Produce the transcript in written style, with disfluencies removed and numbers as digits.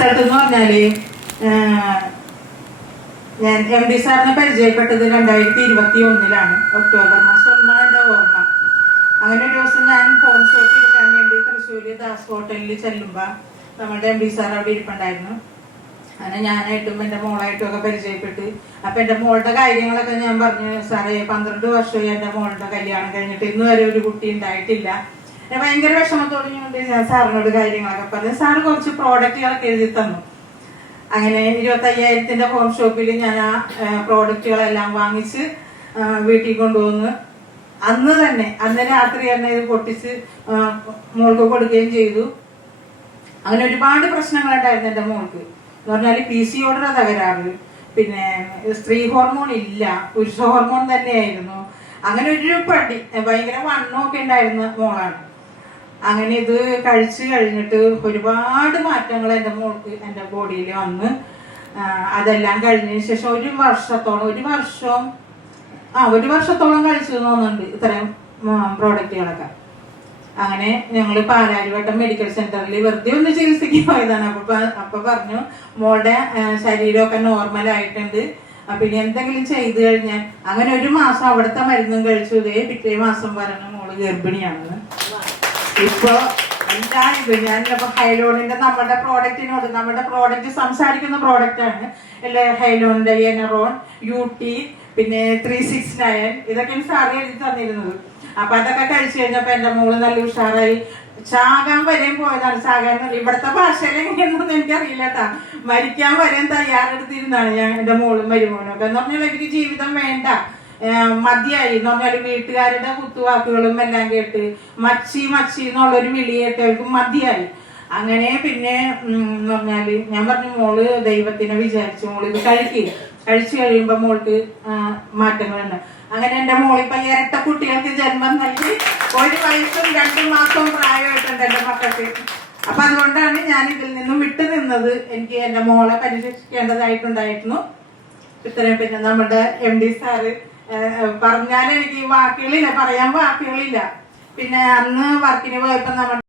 Result എന്ന് പറഞ്ഞാല് ഞാൻ MD സാറിനെ പരിചയപ്പെട്ടത് 2021 ഒക്ടോബർ മാസം ഒന്നാണ് എൻ്റെ ഓർമ്മ. അങ്ങനെ ഒരു ദിവസം ഞാൻ ഫോൺ ഷോപ്പ് എടുക്കാൻ വേണ്ടി തൃശ്ശൂര് ദാസ് ഹോട്ടലിൽ ചെല്ലുമ്പോൾ നമ്മുടെ MD സാർ അവിടെ ഇരിപ്പുണ്ടായിരുന്നു. അങ്ങനെ ഞാനായിട്ടും എൻ്റെ മോളായിട്ടും ഒക്കെ പരിചയപ്പെട്ട് അപ്പൊ എൻ്റെ മോളുടെ കാര്യങ്ങളൊക്കെ ഞാൻ പറഞ്ഞു, സാറേ 12 വർഷമായി എൻ്റെ മോളുടെ കല്യാണം കഴിഞ്ഞിട്ട് ഇന്ന് വരെ ഒരു കുട്ടി ഉണ്ടായിട്ടില്ല. ഭയങ്കര വിഷമത്തോടുകൊണ്ട് ഞാൻ സാറിനോട് കാര്യങ്ങളൊക്കെ പറഞ്ഞു. സാറ് കുറച്ച് പ്രോഡക്റ്റുകളൊക്കെ എഴുതി തന്നു. അങ്ങനെ 25,000 ഹോം ഷോപ്പിൽ ഞാൻ ആ പ്രോഡക്റ്റുകളെല്ലാം വാങ്ങിച്ച് വീട്ടിൽ കൊണ്ടുവന്ന് അന്ന് രാത്രി തന്നെ ഇത് പൊട്ടിച്ച് മോൾക്ക് കൊടുക്കുകയും ചെയ്തു. അങ്ങനെ ഒരുപാട് പ്രശ്നങ്ങളുണ്ടായിരുന്നു എൻ്റെ മോൾക്ക്. എന്ന് പറഞ്ഞാൽ PCOD തകരാറ്, പിന്നെ സ്ത്രീ ഹോർമോൺ ഇല്ല, പുരുഷ ഹോർമോൺ തന്നെയായിരുന്നു. അങ്ങനെ ഒരു പടി ഭയങ്കര വണ്ണമൊക്കെ ഉണ്ടായിരുന്ന മോളാണ്. അങ്ങനെ ഇത് കഴിച്ചു കഴിഞ്ഞിട്ട് ഒരുപാട് മാറ്റങ്ങൾ എൻ്റെ മോൾക്ക് എൻ്റെ ബോഡിയിൽ വന്ന് അതെല്ലാം കഴിഞ്ഞതിന് ശേഷം ഒരു വർഷത്തോളം കഴിച്ചു തോന്നുന്നുണ്ട് ഇത്തരം പ്രോഡക്റ്റുകളൊക്കെ. അങ്ങനെ ഞങ്ങൾ പാലാരിവട്ടം മെഡിക്കൽ സെന്ററിൽ വെറുതെ ഒന്ന് ചികിത്സയ്ക്ക് പോയതാണ്. അപ്പൊ പറഞ്ഞു മോളുടെ ശരീരമൊക്കെ നോർമലായിട്ടുണ്ട്, പിന്നെ എന്തെങ്കിലും ചെയ്തു കഴിഞ്ഞാൽ. അങ്ങനെ ഒരു മാസം അവിടുത്തെ മരുന്നും കഴിച്ചു. പിറ്റേ മാസം പറഞ്ഞു മോള് ഗർഭിണിയാണെന്ന്. ഇപ്പൊ എന്താ ഇത്, ഞാനിപ്പോ ഹൈലോണിന്റെ നമ്മുടെ പ്രോഡക്റ്റ് സംസാരിക്കുന്ന പ്രോഡക്റ്റാണ്. ഹൈലോണിന്റെ എനറോൺ, UT, പിന്നെ 369 ഇതൊക്കെയാണ് സാറ് എഴുതി തന്നിരുന്നത്. അപ്പൊ അതൊക്കെ കഴിച്ചു കഴിഞ്ഞപ്പോ എന്റെ മോള് നല്ല ഉഷാറായി. ചാകാൻ വരെയും പോയതാണ്. ഇവിടുത്തെ ഭാഷയിൽ എങ്ങനെയൊന്നും എനിക്കറിയില്ല കേട്ടാ. മരിക്കാൻ വരെയും തയ്യാറെടുത്തിരുന്നാണ് ഞാൻ എൻ്റെ മോളും മരുമോനൊക്കെ. എന്ന് പറഞ്ഞാൽ എനിക്ക് ജീവിതം വേണ്ട, മതിയായി എന്ന് പറഞ്ഞാല് വീട്ടുകാരുടെ കുത്തുവാക്കുകളും എല്ലാം കേട്ട് മച്ചി എന്നുള്ളൊരു വിളി കേട്ട് അവർക്ക് മതിയായി. അങ്ങനെ പിന്നെ എന്ന് പറഞ്ഞാല് ഞാൻ പറഞ്ഞു മോള് ദൈവത്തിനെ വിചാരിച്ചു മോള് ഇത് കഴിച്ചു കഴിയുമ്പോ മോൾക്ക് മാറ്റങ്ങളുണ്ട്. അങ്ങനെ എൻ്റെ മോളിപ്പോ ഇരട്ട കുട്ടികൾക്ക് ജന്മം നൽകി 1 വയസ്സും 2 മാസവും പ്രായമായിട്ടുണ്ട് എൻ്റെ മക്കൾക്ക്. അപ്പൊ അതുകൊണ്ടാണ് ഞാൻ ഇതിൽ നിന്നും വിട്ടു നിന്നത്. എനിക്ക് എൻ്റെ മോളെ പരിരക്ഷിക്കേണ്ടതായിട്ടുണ്ടായിരുന്നു. ഇത്രയും പിന്നെ നമ്മുടെ MD സാറ് പറഞ്ഞാൽ എനിക്ക് പറയാൻ വാക്കുകളില്ല. പിന്നെ അന്ന് വർക്കിന് പോയപ്പോ നമ്മുടെ